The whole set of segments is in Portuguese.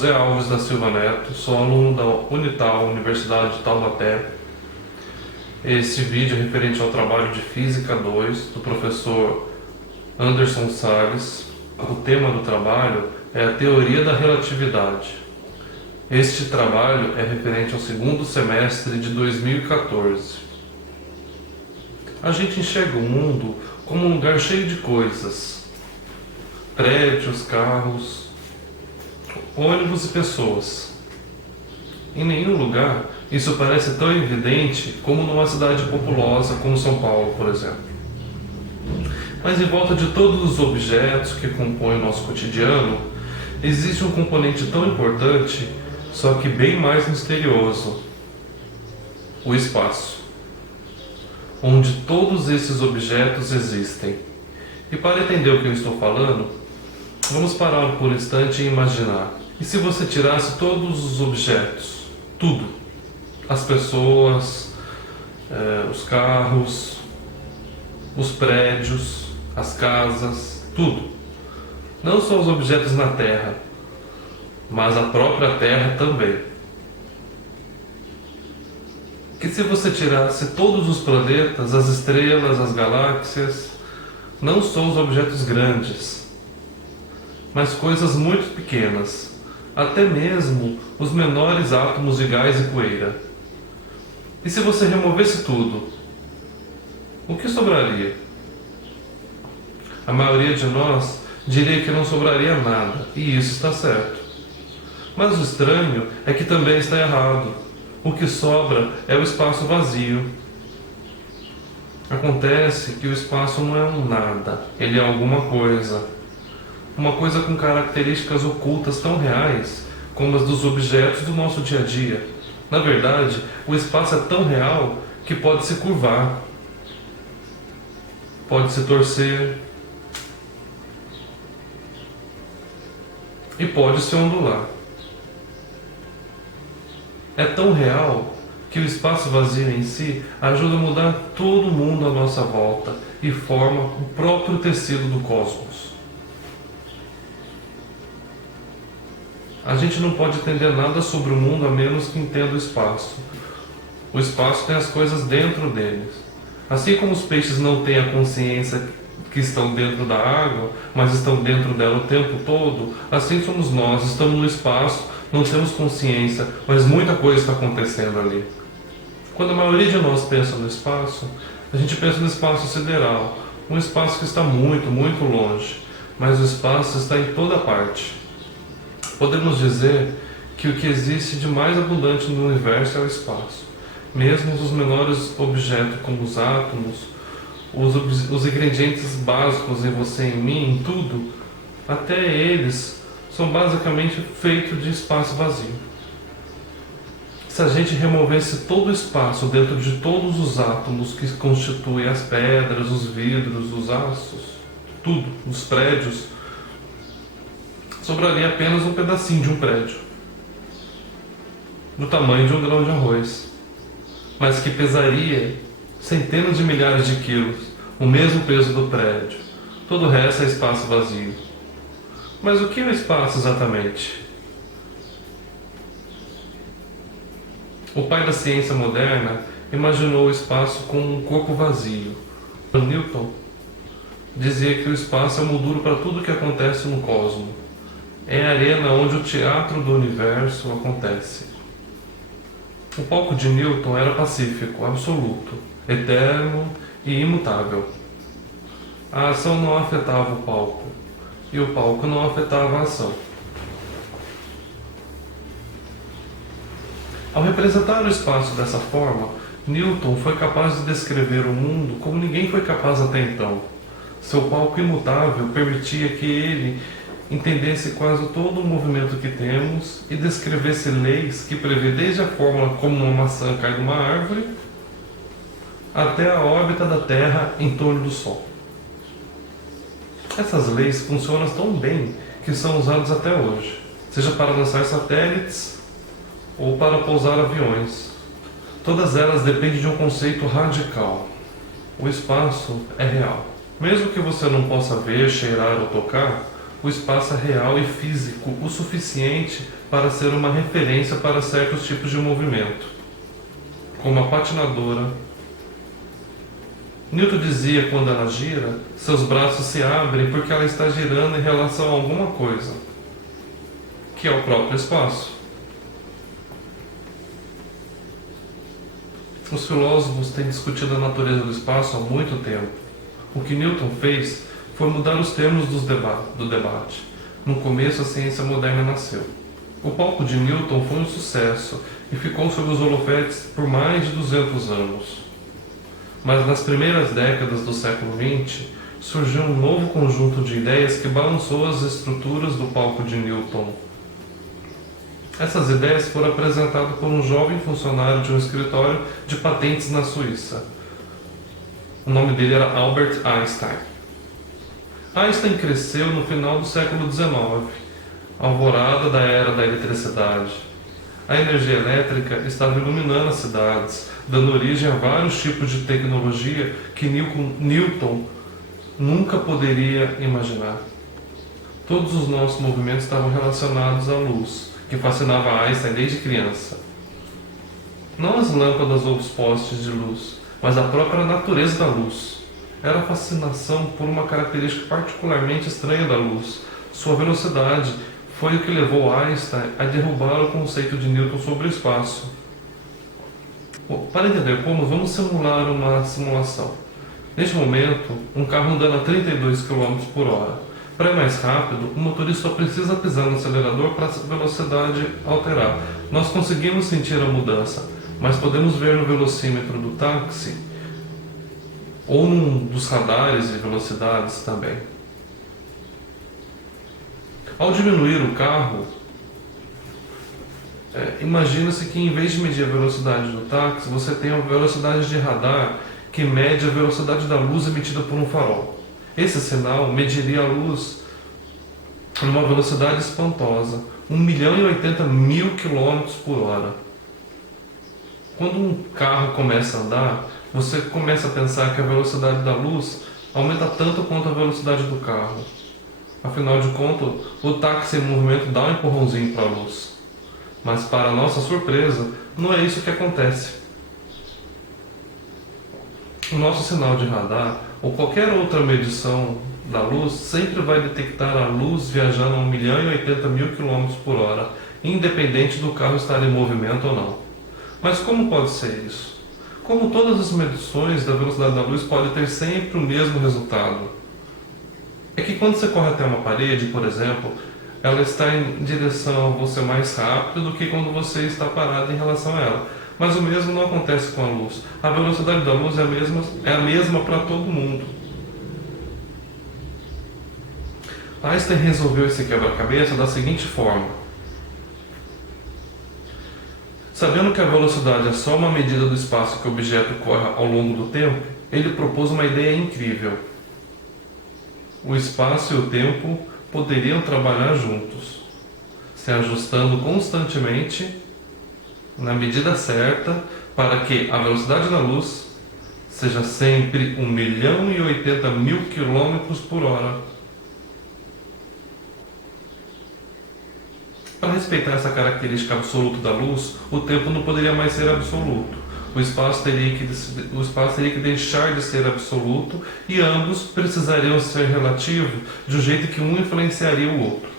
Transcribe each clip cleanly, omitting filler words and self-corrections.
José Alves da Silva Neto, sou aluno da Unital, Universidade de Taubaté. Esse vídeo é referente ao trabalho de Física 2 do professor Anderson Salles. O tema do trabalho é a teoria da relatividade. Este trabalho é referente ao segundo semestre de 2014. A gente enxerga o mundo como um lugar cheio de coisas: prédios, carros, ônibus e pessoas. Em nenhum lugar isso parece tão evidente como numa cidade populosa como São Paulo, por exemplo. Mas em volta de todos os objetos que compõem o nosso cotidiano, existe um componente tão importante, só que bem mais misterioso: o espaço, onde todos esses objetos existem. E para entender o que eu estou falando, vamos parar por um instante e imaginar. E se você tirasse todos os objetos, tudo, as pessoas, os carros, os prédios, as casas, tudo. Não só os objetos na Terra, mas a própria Terra também. Que se você tirasse todos os planetas, as estrelas, as galáxias, não só os objetos grandes, mas coisas muito pequenas, até mesmo os menores átomos de gás e poeira. E se você removesse tudo, o que sobraria? A maioria de nós diria que não sobraria nada, e isso está certo. Mas o estranho é que também está errado. O que sobra é o espaço vazio. Acontece que o espaço não é um nada, ele é alguma coisa. Uma coisa com características ocultas tão reais como as dos objetos do nosso dia a dia. Na verdade, o espaço é tão real que pode se curvar, pode se torcer e pode se ondular. É tão real que o espaço vazio em si ajuda a mudar todo o mundo à nossa volta e forma o próprio tecido do cosmos. A gente não pode entender nada sobre o mundo a menos que entenda o espaço. O espaço tem as coisas dentro deles. Assim como os peixes não têm a consciência que estão dentro da água, mas estão dentro dela o tempo todo, assim somos nós, estamos no espaço, não temos consciência, mas muita coisa está acontecendo ali. Quando a maioria de nós pensa no espaço, a gente pensa no espaço sideral, um espaço que está muito, muito longe, mas o espaço está em toda parte. Podemos dizer que o que existe de mais abundante no universo é o espaço. Mesmo os menores objetos, como os átomos, os ingredientes básicos em você e em mim, em tudo, até eles são basicamente feitos de espaço vazio. Se a gente removesse todo o espaço dentro de todos os átomos que constituem as pedras, os vidros, os aços, tudo, os prédios, sobraria apenas um pedacinho de um prédio, do tamanho de um grão de arroz, mas que pesaria centenas de milhares de quilos, o mesmo peso do prédio. Todo o resto é espaço vazio. Mas o que é o espaço exatamente? O pai da ciência moderna imaginou o espaço como um corpo vazio. Newton dizia que o espaço é o molduro para tudo o que acontece no cosmos. É a arena onde o teatro do universo acontece. O palco de Newton era pacífico, absoluto, eterno e imutável. A ação não afetava o palco, e o palco não afetava a ação. Ao representar o espaço dessa forma, Newton foi capaz de descrever o mundo como ninguém foi capaz até então. Seu palco imutável permitia que ele entendesse quase todo o movimento que temos e descrevesse leis que prevê desde a fórmula como uma maçã cai de uma árvore até a órbita da Terra em torno do Sol. Essas leis funcionam tão bem que são usadas até hoje, seja para lançar satélites ou para pousar aviões. Todas elas dependem de um conceito radical: o espaço é real. Mesmo que você não possa ver, cheirar ou tocar, o espaço é real e físico o suficiente para ser uma referência para certos tipos de movimento, como a patinadora. Newton dizia que quando ela gira, seus braços se abrem porque ela está girando em relação a alguma coisa, que é o próprio espaço. Os filósofos têm discutido a natureza do espaço há muito tempo. O que Newton fez foi mudar os termos do debate. No começo, a ciência moderna nasceu. O palco de Newton foi um sucesso e ficou sob os holofotes por mais de 200 anos. Mas nas primeiras décadas do século XX, surgiu um novo conjunto de ideias que balançou as estruturas do palco de Newton. Essas ideias foram apresentadas por um jovem funcionário de um escritório de patentes na Suíça. O nome dele era Albert Einstein. Einstein cresceu no final do século XIX, alvorada da era da eletricidade. A energia elétrica estava iluminando as cidades, dando origem a vários tipos de tecnologia que Newton nunca poderia imaginar. Todos os nossos movimentos estavam relacionados à luz, que fascinava Einstein desde criança. Não as lâmpadas ou os postes de luz, mas a própria natureza da luz. Era a fascinação por uma característica particularmente estranha da luz. Sua velocidade foi o que levou Einstein a derrubar o conceito de Newton sobre o espaço. Para entender como, vamos simular uma simulação. Neste momento, um carro andando a 32 km por hora. Para ir mais rápido, o motorista só precisa pisar no acelerador para a velocidade alterar. Nós conseguimos sentir a mudança, mas podemos ver no velocímetro do táxi ou num dos radares de velocidades também. Ao diminuir o carro, imagina-se que em vez de medir a velocidade do táxi, você tem a velocidade de radar que mede a velocidade da luz emitida por um farol. Esse sinal mediria a luz numa velocidade espantosa, 1.080.000 km por hora. Quando um carro começa a andar, você começa a pensar que a velocidade da luz aumenta tanto quanto a velocidade do carro. Afinal de contas, o táxi em movimento dá um empurrãozinho para a luz. Mas, para nossa surpresa, não é isso que acontece. O nosso sinal de radar ou qualquer outra medição da luz sempre vai detectar a luz viajando a 1.080.000 km por hora, independente do carro estar em movimento ou não. Mas como pode ser isso? Como todas as medições da velocidade da luz podem ter sempre o mesmo resultado? É que quando você corre até uma parede, por exemplo, ela está em direção a você mais rápido do que quando você está parado em relação a ela. Mas o mesmo não acontece com a luz. A velocidade da luz é a mesma para todo mundo. Einstein resolveu esse quebra-cabeça da seguinte forma. Sabendo que a velocidade é só uma medida do espaço que o objeto corre ao longo do tempo, ele propôs uma ideia incrível. O espaço e o tempo poderiam trabalhar juntos, se ajustando constantemente na medida certa para que a velocidade da luz seja sempre 1.080.000 km por hora. Para respeitar essa característica absoluta da luz, o tempo não poderia mais ser absoluto. O espaço teria que deixar de ser absoluto e ambos precisariam ser relativos de um jeito que um influenciaria o outro.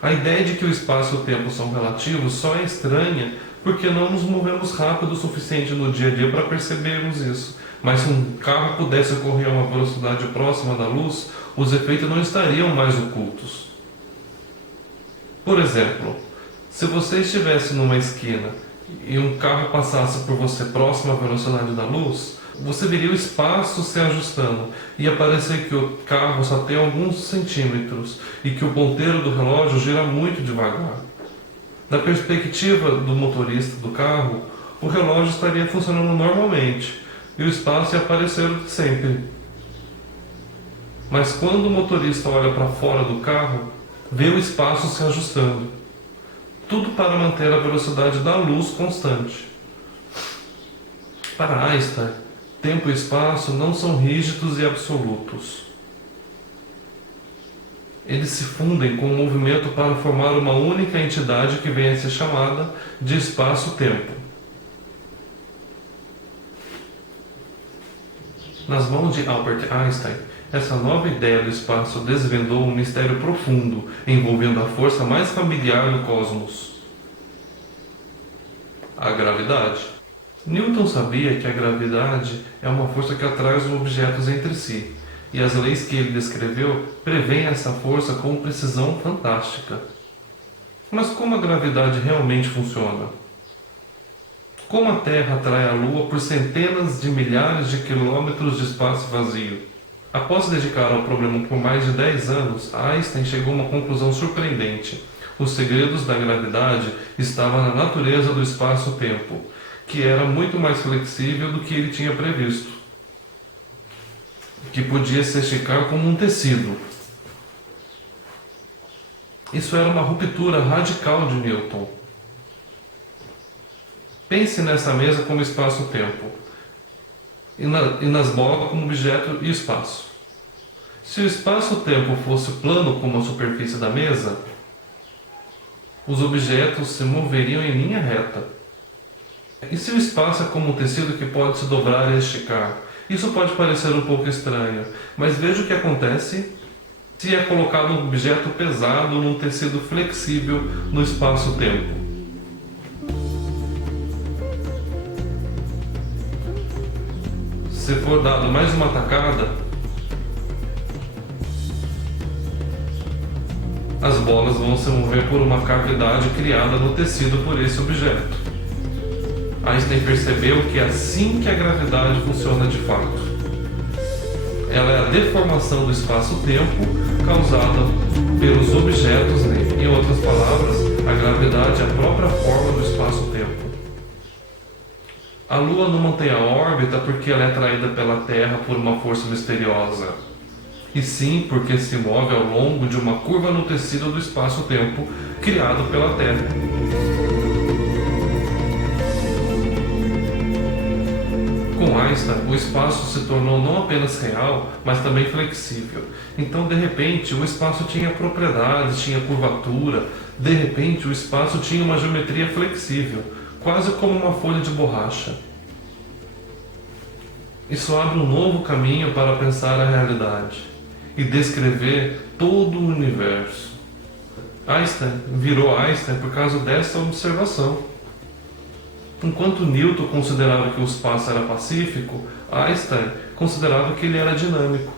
A ideia de que o espaço e o tempo são relativos só é estranha porque não nos movemos rápido o suficiente no dia a dia para percebermos isso. Mas se um carro pudesse correr a uma velocidade próxima da luz, os efeitos não estariam mais ocultos. Por exemplo, se você estivesse numa esquina e um carro passasse por você próximo à velocidade da luz, você veria o espaço se ajustando e aparecer que o carro só tem alguns centímetros e que o ponteiro do relógio gira muito devagar. Da perspectiva do motorista do carro, o relógio estaria funcionando normalmente e o espaço ia aparecer sempre. Mas quando o motorista olha para fora do carro, vê o espaço se ajustando. Tudo para manter a velocidade da luz constante. Para Einstein, tempo e espaço não são rígidos e absolutos. eles se fundem com o movimento para formar uma única entidade que vem a ser chamada de espaço-tempo. Nas mãos de Albert Einstein, essa nova ideia do espaço desvendou um mistério profundo envolvendo a força mais familiar no cosmos: a gravidade. Newton sabia que a gravidade é uma força que atrai os objetos entre si, e as leis que ele descreveu prevêem essa força com precisão fantástica. Mas como a gravidade realmente funciona? Como a Terra atrai a Lua por centenas de milhares de quilômetros de espaço vazio? Após se dedicar ao problema por mais de 10 anos, Einstein chegou a uma conclusão surpreendente. Os segredos da gravidade estavam na natureza do espaço-tempo, que era muito mais flexível do que ele tinha previsto, que podia se esticar como um tecido. Isso era uma ruptura radical de Newton. Pense nessa mesa como espaço-tempo e nas bolas como objeto e espaço. Se o espaço-tempo fosse plano como a superfície da mesa, os objetos se moveriam em linha reta. E se o espaço é como um tecido que pode se dobrar e esticar? Isso pode parecer um pouco estranho, mas veja o que acontece se é colocado um objeto pesado num tecido flexível no espaço-tempo. Se for dado mais uma tacada, as bolas vão se mover por uma cavidade criada no tecido por esse objeto. Einstein percebeu que é assim que a gravidade funciona de fato. Ela é a deformação do espaço-tempo causada pelos objetos nele. Em outras palavras, a gravidade é a própria forma do espaço-tempo. A Lua não mantém a órbita porque ela é atraída pela Terra por uma força misteriosa, e sim porque se move ao longo de uma curva no tecido do espaço-tempo criado pela Terra. Com Einstein, o espaço se tornou não apenas real, mas também flexível. Então, de repente, o espaço tinha propriedades, tinha curvatura. De repente, o espaço tinha uma geometria flexível, quase como uma folha de borracha. Isso abre um novo caminho para pensar a realidade e descrever todo o universo. Einstein virou Einstein por causa dessa observação. Enquanto Newton considerava que o espaço era pacífico, Einstein considerava que ele era dinâmico.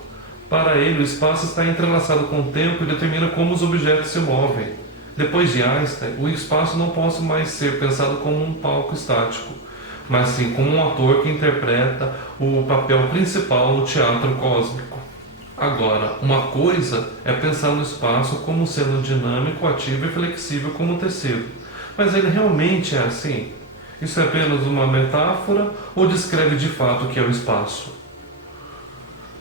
Para ele, o espaço está entrelaçado com o tempo e determina como os objetos se movem. Depois de Einstein, o espaço não pode mais ser pensado como um palco estático, mas sim como um ator que interpreta o papel principal no teatro cósmico. Agora, uma coisa é pensar no espaço como sendo dinâmico, ativo e flexível como um tecido. Mas ele realmente é assim? Isso é apenas uma metáfora ou descreve de fato o que é o espaço?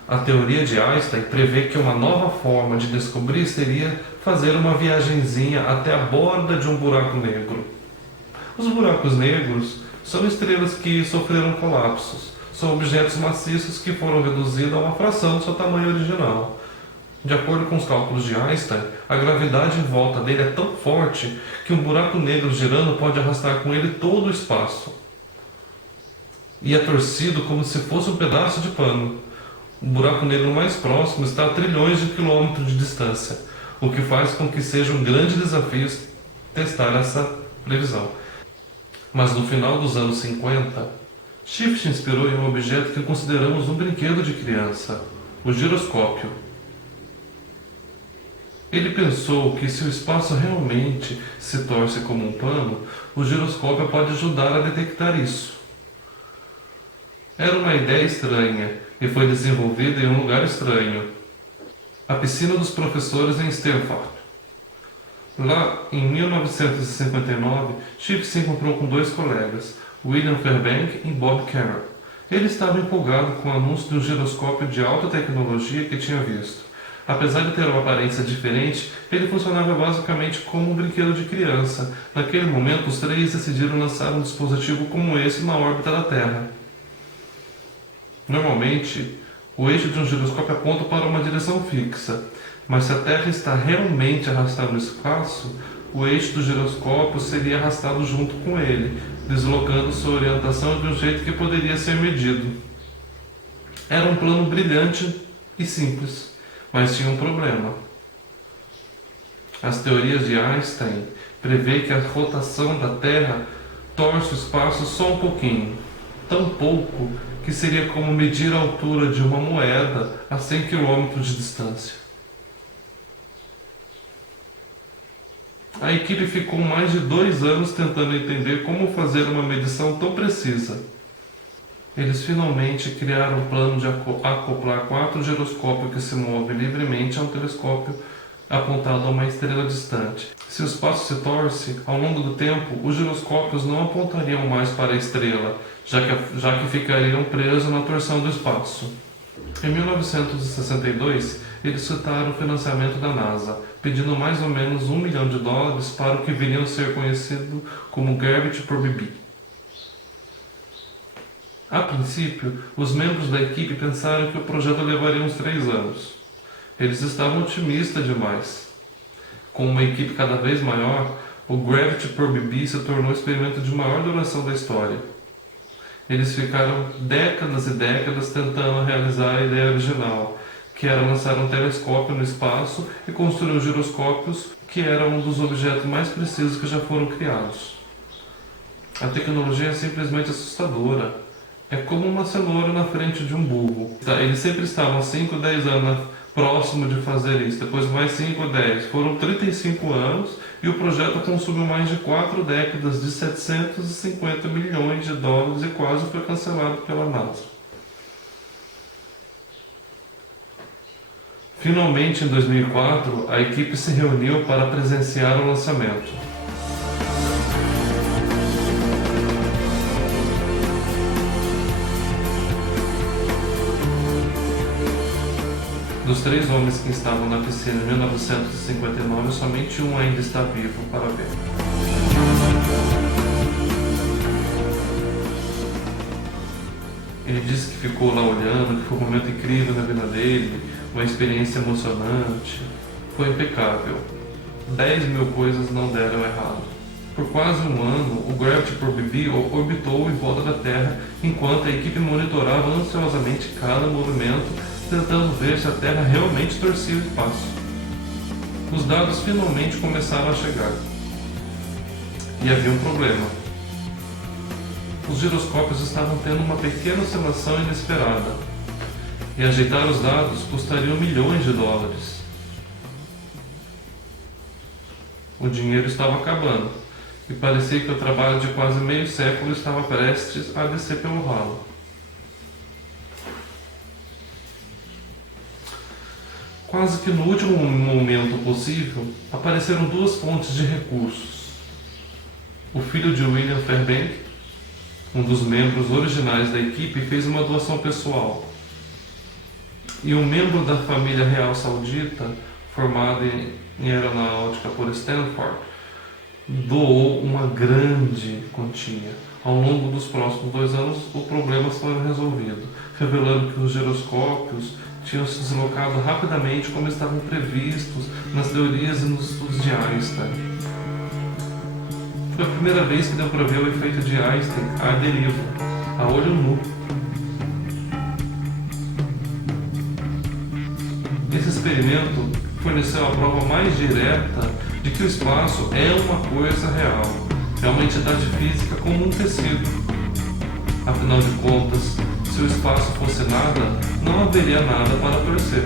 A teoria de Einstein prevê que uma nova forma de descobrir seria fazer uma viagenzinha até a borda de um buraco negro. Os buracos negros são estrelas que sofreram colapsos. São objetos maciços que foram reduzidos a uma fração do seu tamanho original. De acordo com os cálculos de Einstein, a gravidade em volta dele é tão forte que um buraco negro girando pode arrastar com ele todo o espaço. E é torcido como se fosse um pedaço de pano. O buraco negro mais próximo está a trilhões de quilômetros de distância, o que faz com que seja um grande desafio testar essa previsão. Mas no final dos anos 50, Schiff se inspirou em um objeto que consideramos um brinquedo de criança, o giroscópio. Ele pensou que se o espaço realmente se torce como um pano, o giroscópio pode ajudar a detectar isso. Era uma ideia estranha e foi desenvolvida em um lugar estranho, a piscina dos professores em Stanford. Lá, em 1959, Schiff se encontrou com dois colegas, William Fairbank e Bob Carroll. Ele estava empolgado com o anúncio de um giroscópio de alta tecnologia que tinha visto. Apesar de ter uma aparência diferente, ele funcionava basicamente como um brinquedo de criança. Naquele momento, os três decidiram lançar um dispositivo como esse na órbita da Terra. Normalmente, o eixo de um giroscópio aponta para uma direção fixa, Mas se a Terra está realmente arrastada no espaço, o eixo do giroscópio seria arrastado junto com ele, deslocando sua orientação de um jeito que poderia ser medido. Era um plano brilhante e simples, mas tinha um problema. As teorias de Einstein prevê que a rotação da Terra torce o espaço só um pouquinho, tão pouco que seria como medir a altura de uma moeda a 100 km de distância. A equipe ficou mais de 2 anos tentando entender como fazer uma medição tão precisa. Eles finalmente criaram um plano de acoplar 4 giroscópios que se movem livremente a um telescópio apontado a uma estrela distante. Se o espaço se torce, ao longo do tempo, os giroscópios não apontariam mais para a estrela, já que ficariam presos na torção do espaço. Em 1962, eles citaram o financiamento da NASA, pedindo mais ou menos $1 milhão para o que viria a ser conhecido como Gravity Probe B. A princípio, os membros da equipe pensaram que o projeto levaria uns 3 anos. Eles estavam otimistas demais. Com uma equipe cada vez maior, o Gravity Probe B se tornou o experimento de maior duração da história. Eles ficaram décadas e décadas tentando realizar a ideia original, que era lançar um telescópio no espaço e construir giroscópios, que era um dos objetos mais precisos que já foram criados. A tecnologia é simplesmente assustadora. É como uma cenoura na frente de um burro. Eles sempre estavam 5 ou 10 anos próximo de fazer isso, depois mais 5 ou 10. Foram 35 anos e o projeto consumiu mais de 4 décadas de $750 milhões e quase foi cancelado pela NASA. Finalmente, em 2004, a equipe se reuniu para presenciar o lançamento. Dos 3 homens que estavam na piscina em 1959, somente um ainda está vivo para ver. Ele disse que ficou lá olhando, que foi um momento incrível na vida dele, uma experiência emocionante. Foi impecável. 10 mil coisas não deram errado. Por quase um ano, o Gravity Probe B orbitou em volta da Terra, enquanto a equipe monitorava ansiosamente cada movimento, tentando ver se a Terra realmente torcia o espaço. Os dados finalmente começaram a chegar. E havia um problema. Os giroscópios estavam tendo uma pequena oscilação inesperada, e ajeitar os dados custaria milhões de dólares. O dinheiro estava acabando, e parecia que o trabalho de quase meio século estava prestes a descer pelo ralo. Quase que no último momento possível, apareceram 2 fontes de recursos. O filho de William Fairbank, um dos membros originais da equipe, fez uma doação pessoal. E um membro da família real saudita, formado em aeronáutica por Stanford, doou uma grande quantia. Ao longo dos próximos 2 anos, o problema foi resolvido, revelando que os giroscópios tinham se deslocado rapidamente como estavam previstos nas teorias e nos estudos de Einstein. Foi a primeira vez que deu para ver o efeito de Einstein à deriva, a olho nu. Esse experimento forneceu a prova mais direta de que o espaço é uma coisa real, é uma entidade física como um tecido. Afinal de contas, se o espaço fosse nada, não haveria nada para torcer.